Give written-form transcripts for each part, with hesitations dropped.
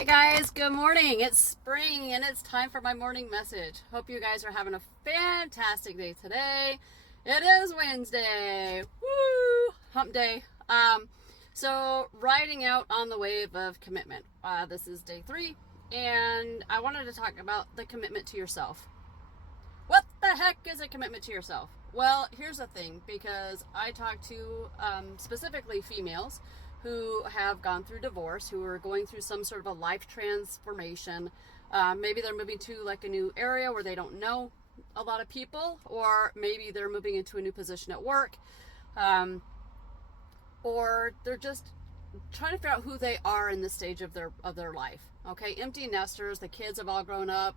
Hey guys, good morning. It's spring and it's time for my morning message. Hope you guys are having a fantastic day today. It is Wednesday. Woo! Hump day. So riding out on the wave of commitment. This is day 3 and I wanted to talk about the commitment to yourself. What the heck is a commitment to yourself? Well, here's the thing, because I talk to specifically females who have gone through divorce, who are going through some sort of a life transformation. Maybe they're moving to like a new area where they don't know a lot of people, or maybe they're moving into a new position at work, or they're just trying to figure out who they are in this stage of their life. Okay, empty nesters. The kids have all grown up.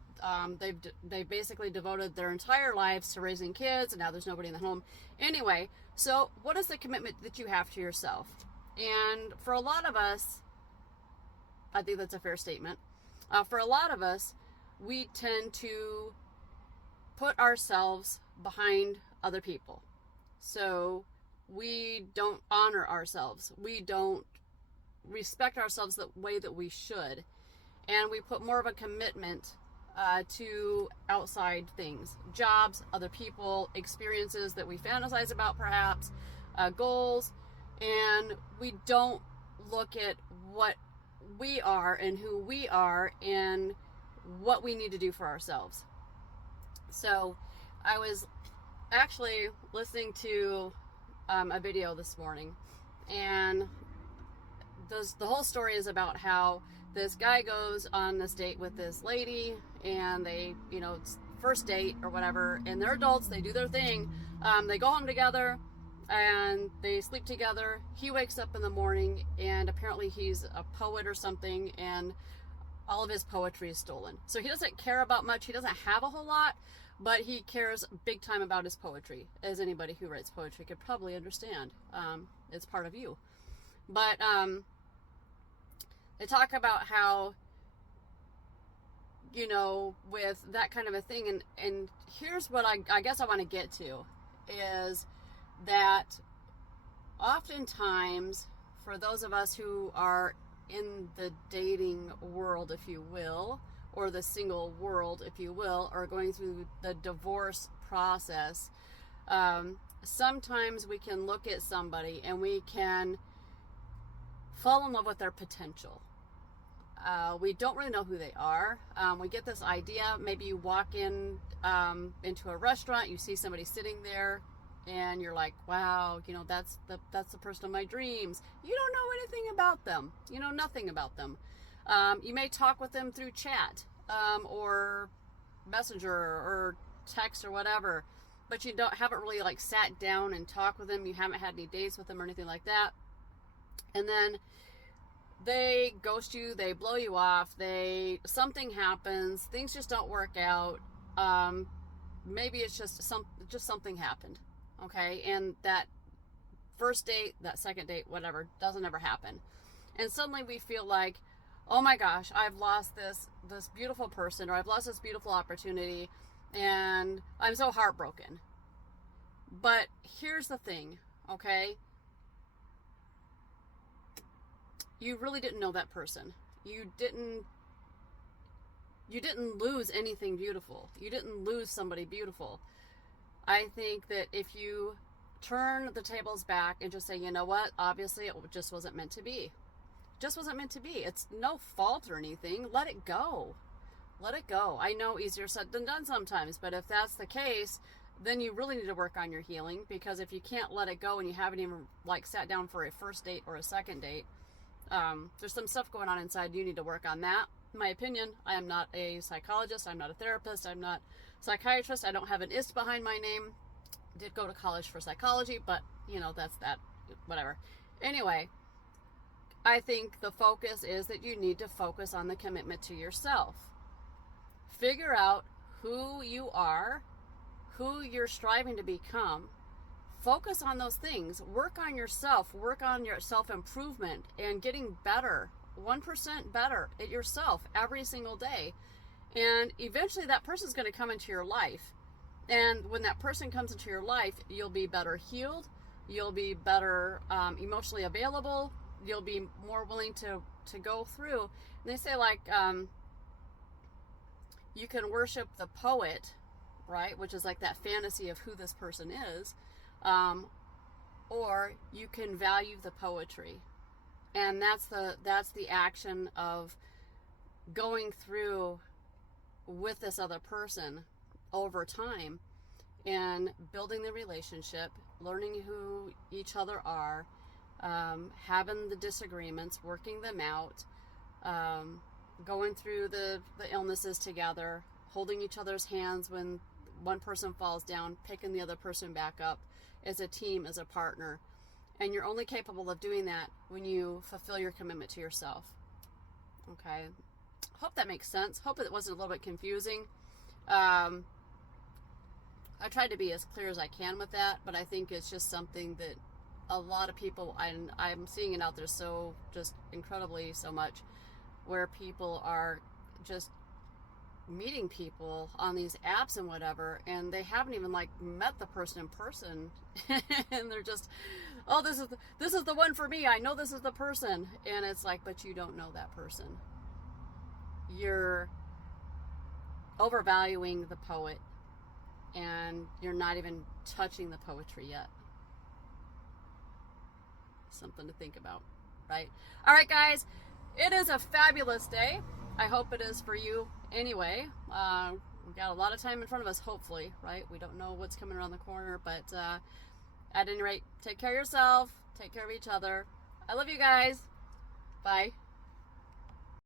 They've basically devoted their entire lives to raising kids, and now there's nobody in the home. Anyway, so what is the commitment that you have to yourself? And for a lot of us, I think that's a fair statement. For a lot of us, we tend to put ourselves behind other people. So we don't honor ourselves. We don't respect ourselves the way that we should. And we put more of a commitment to outside things, jobs, other people, experiences that we fantasize about perhaps, goals. And we don't look at what we are and who we are and what we need to do for ourselves. So I was actually listening to a video this morning, and the whole story is about how this guy goes on this date with this lady, and they, it's first date or whatever, and they're adults, they do their thing. They go home together and they sleep together. He wakes up in the morning, and apparently he's a poet or something, and all of his poetry is stolen. So he doesn't care about much. He doesn't have a whole lot, but he cares big time about his poetry, as anybody who writes poetry could probably understand. It's part of you. But they talk about how, with that kind of a thing, and here's what I guess I want to get to, is that oftentimes, for those of us who are in the dating world, if you will, or the single world, if you will, or going through the divorce process, sometimes we can look at somebody and we can fall in love with their potential. We don't really know who they are. We get this idea. Maybe you walk in into a restaurant, you see somebody sitting there, and you're like, wow, that's the person of my dreams. You don't know anything about them. You know nothing about them. You may talk with them through chat, or messenger or text or whatever, but you haven't really like sat down and talked with them. You haven't had any dates with them or anything like that. And then they ghost you, they blow you off, something happens, things just don't work out. Maybe it's just something happened. Okay, and that first date, that second date, whatever, doesn't ever happen. And suddenly we feel like, oh my gosh, I've lost this beautiful person, or I've lost this beautiful opportunity, and I'm so heartbroken. But here's the thing, okay? You really didn't know that person. You didn't lose anything beautiful. You didn't lose somebody beautiful. I think that if you turn the tables back and just say, you know what, obviously it just wasn't meant to be. Just wasn't meant to be. It's no fault or anything. Let it go. Let it go. I know easier said than done sometimes, but if that's the case, then you really need to work on your healing, because if you can't let it go and you haven't even like sat down for a first date or a second date, there's some stuff going on inside. You need to work on that. In my opinion, I am not a psychologist. I'm not a therapist. I'm not a psychiatrist. I don't have an ist behind my name. Did go to college for psychology, but that's that, whatever. Anyway, I think the focus is that you need to focus on the commitment to yourself. Figure out who you are, who you're striving to become. Focus on those things. Work on yourself. Work on your self-improvement and getting better, 1% better at yourself every single day. And eventually that person's going to come into your life. And when that person comes into your life, you'll be better healed. You'll be better emotionally available. You'll be more willing to go through, They say, like, you can worship the poet, right, which is like that fantasy of who this person is, or you can value the poetry, and that's the action of going through with this other person over time and building the relationship, learning who each other are, having the disagreements, working them out, going through the illnesses together, holding each other's hands when one person falls down, picking the other person back up as a team, as a partner. And you're only capable of doing that when you fulfill your commitment to yourself. Okay. Hope that makes sense. Hope it wasn't a little bit confusing. I tried to be as clear as I can with that, but I think it's just something that a lot of people, I'm seeing it out there so just incredibly so much, where people are just meeting people on these apps and whatever, and they haven't even like met the person in person, and they're just, oh, this is the one for me. I know this is the person, and it's like, but you don't know that person. You're overvaluing the poet, and you're not even touching the poetry yet. Something to think about, right? All right, guys, it is a fabulous day. I hope it is for you anyway. We've got a lot of time in front of us, hopefully, right? We don't know what's coming around the corner, but at any rate, take care of yourself, take care of each other. I love you guys. Bye.